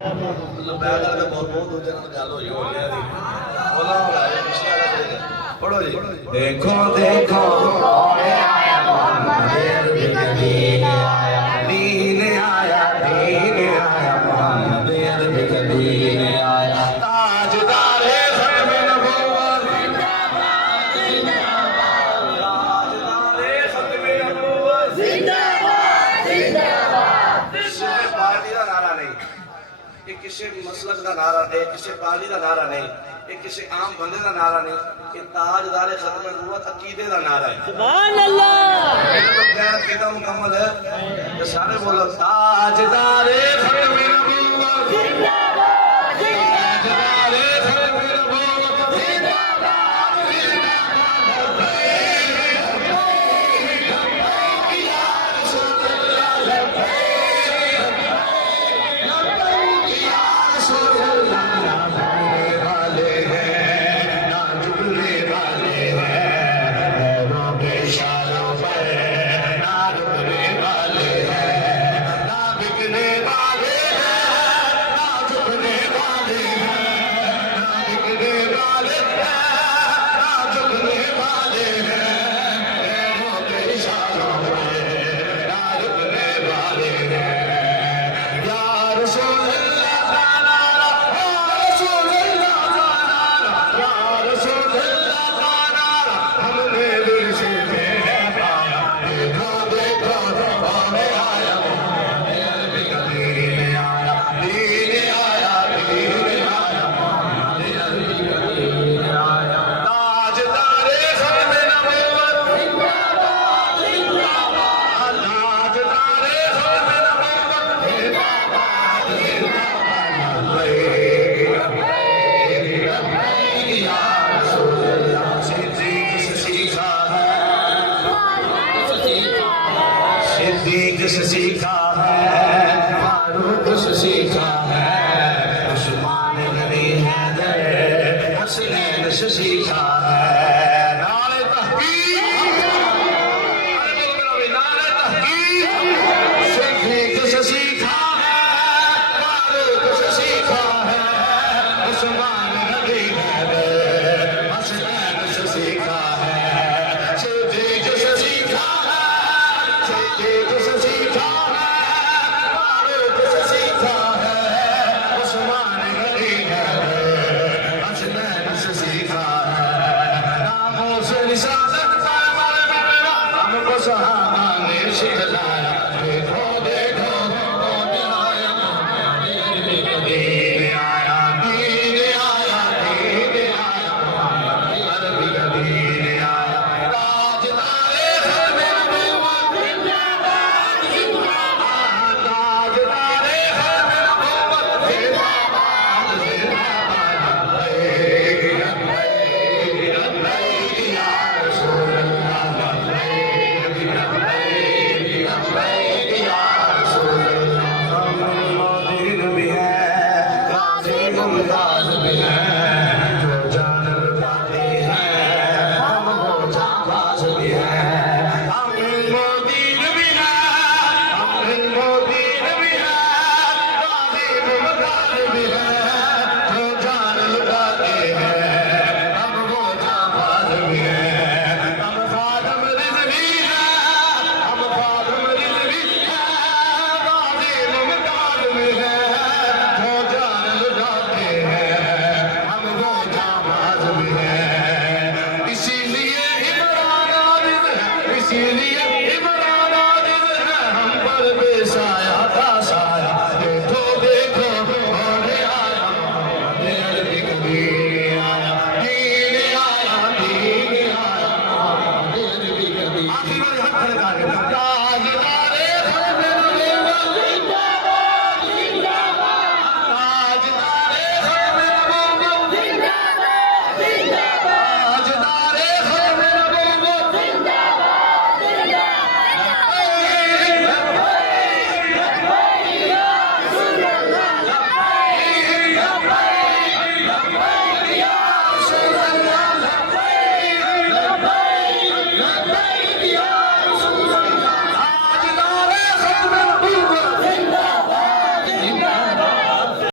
Bag वाले बहुत बहुत दूजे नाल गल होई हो गया दी बोला भाई पिछले वाला पढ़ो जी। देखो देखो कौन आया मोहम्मद अरबी का दीन आया मोहम्मद अरबी का दीन आया ताजदारे खत्म नबुव्वत जिंदाबाद जिंदाबाद ताजदारे खत्म नबुव्वत जिंदाबाद जिंदाबाद। किसी पार्टी का नारा नहीं, ये किसी मसलक का नारा नहीं, किसी पार्टी का नारा नहीं, ये किसी आम बंदे का नारा नहीं, ये ताजदारे खत्म नबुव्वत अकीदे का नारा है। सुभान अल्लाह। ये तो क्या कितना मुकम्मल है, ये सारे बोलो ताजदारे खत्म नबुव्वत जिंदाबाद ताजदारे खत्म नबुव्वत जिंदाबाद सिद्दीक से सीखा है, फारूक से सीखा है।